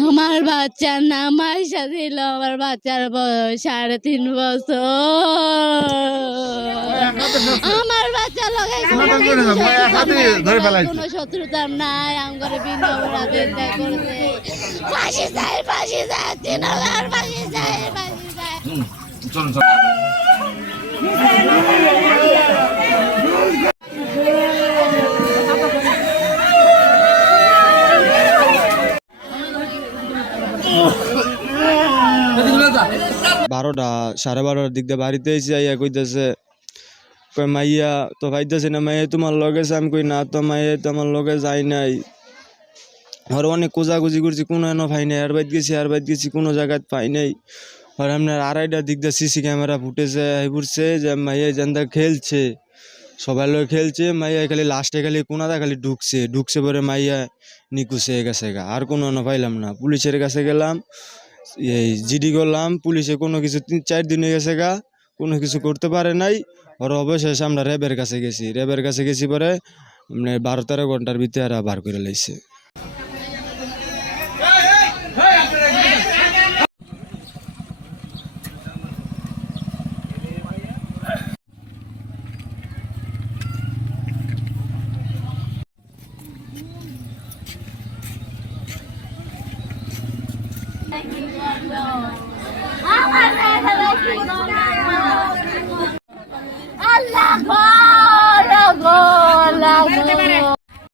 আমার বাচ্চার নাম আয়সা ছিল আমার বাচ্চার বয়স সাড়ে তিন বছর। আমার বাচ্চা লগে কোনো শত্রুতা নাই আমার বিনা অপরাধে চিন্তা করছে। ফাঁসি চাই ফাঁসি চাই তিনবার ফাঁসি চাই ফাঁসি চাই। চলুন। বারোটা, সাড়ে বারোটার দিক দিয়ে বাড়িতে এসে আইয়া কইতেছে কই মাইয়া, তো ভাইতেছে না, মাইয়া, তোমার লগে আছে?" আমি কই না? তো মাইয়া তো আমার লগে যাই নাই। আর অনেক কোজাকুজি করছি, কোনো এনো পাই নাই। আর বাইত গেছি, আর বাইত গেছি, কোনো জায়গায় পাই নাই। আর আপনার আড়াইটার দিক দিয়ে সিসি ক্যামেরা ফুটেছে ফুটছে যে মাইয়া জানতা খেলছে। সবাই লোক খেলছে, মাইয়া খালি লাস্টে খালি কোনাটা খালি ঢুকছে। ঢুকছে পরে মাইয়া নিকুছে গেছে গা। আর কোনো এনে পাইলাম না। পুলিশের কাছে গেলাম এই জিডি করলাম, পুলিশে কোনো কিছু তিন, চার দিন হয়ে গেছে গা, কোনো কিছু করতে পারে নাই। ওর অবশেষে আমরা র্যাবের কাছে গেছি। র্যাবের কাছে গেছি পরে মানে বারো তেরো ঘণ্টার ভিতরে বার করে লাইছে। আল্লাহ গো